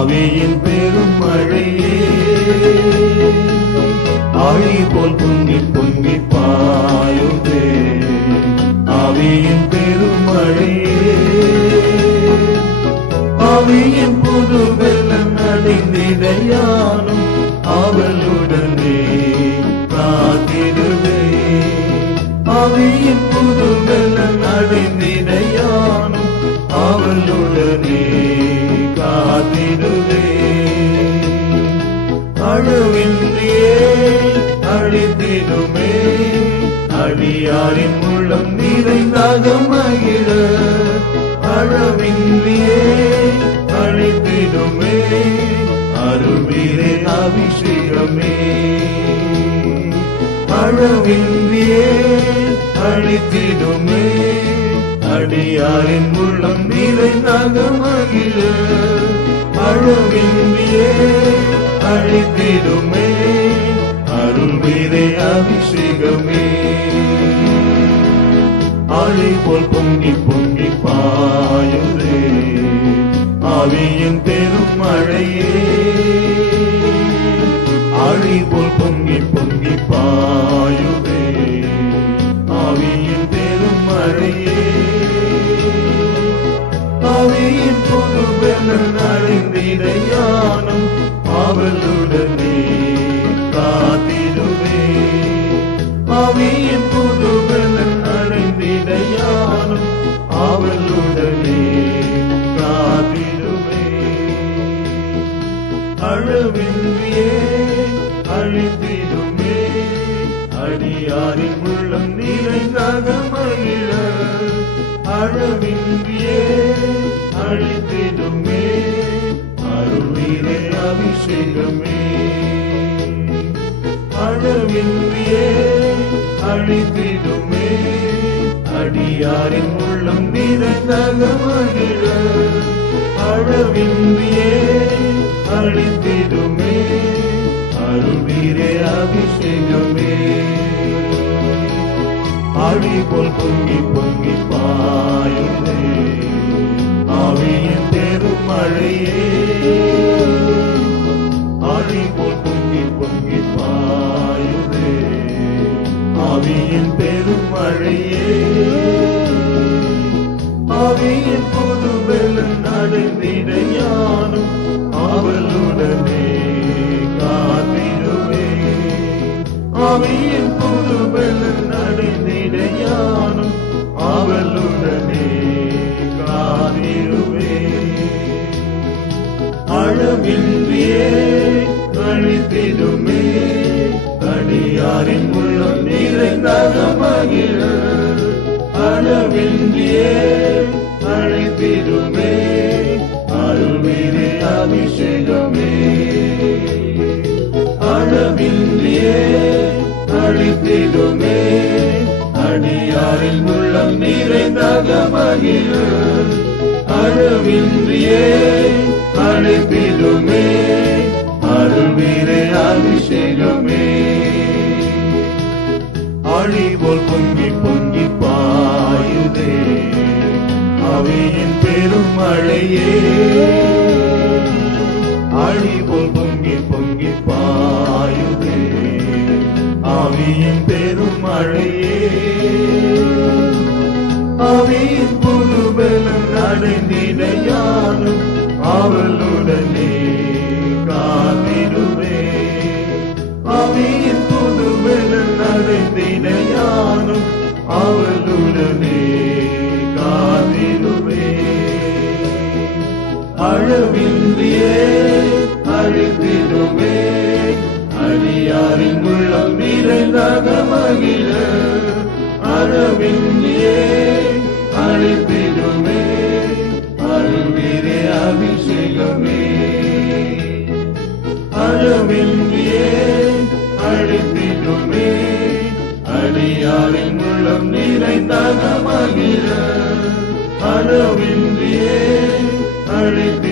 ஆவியின் பெரும் மழையே. ஆழி போல் பொங்கி பொங்கி பாயுதே. ஆவியின் பெரும் மழையே. ஆவியின் புது வெள்ளம் அடைந்திடையானும் அவளுடன் மகிழ அழவின்றியே அழித்திடுமே அருள்வீரே அபிஷேகமே. அழவின்றியே அழித்திடுமே அடியாரின் உள்ளம் நிறைந்தாக மகிழ அழவின்றியே அழித்திடுமே அருள் மீதே அபிஷேகமே. ஆழி போல் பொங்கி பொங்கி பாயுதே. ஆவியின் பெரும் மழையே. ஆழி போல் பொங்கி பொங்கி பாயுதே. ஆவியின் பெரும் மழையே. ஆவியின் புது வெள்ளம் அழிந்திடையானும் ஆவலுடனே காத்திடுவே ஆவியின் அழவின்றியே அழித்திடுமே அருளிலே அபிஷேகமே. அழவின்றியே அழித்திடுமே அடியாரின் உள்ளம் நிறைந்தாக மகிழ அழவின்றியே அழித்திடுமே ஆழி போல் பொங்கி பொங்கி பாயுதே. ஆவியின் பெரும் மழையே. ஆழி போல் பொங்கி பொங்கி பாயுதே. ஆவியின் பெரும் மழையே. ஆவியின் புது வெள்ளம் நடந்திடையானும் அவளுடனே காத்திடுவே. ஆவியின் அடியாரின் உள்ளம் நிறைந்தாக மகிழ. அளவின்றியே அழித்திடுமே அருள்வீரே அபிஷேகமே. அளவின்றியே அழித்திடுமே அடியாரின் உள்ளம் நிறைந்தாக மகிழ. அளவின்றியே அழைத்திடுமே ஆழி போல் பொங்கி பொங்கி பாயுதே. அவையின் பெருமழையே. ஆழி போல் பொங்கி பொங்கி பாயுதே. அவையின் பெருமழையே. அவையின் ஆவியின் புது அடைந்திடையானும் அவளுடனே அழவின்றியே அழித்திடுமே அடியாரின் உள்ளம் நிறைந்தாக மகிழ. அழவின்றியே அழித்திடுமே அருள்வீரே அபிஷேகமே. அழவின்றியே அழித்திடுமே அடியாரின் உள்ளம் நிறைந்தது மகிழ அளவின்றியே அழைத்து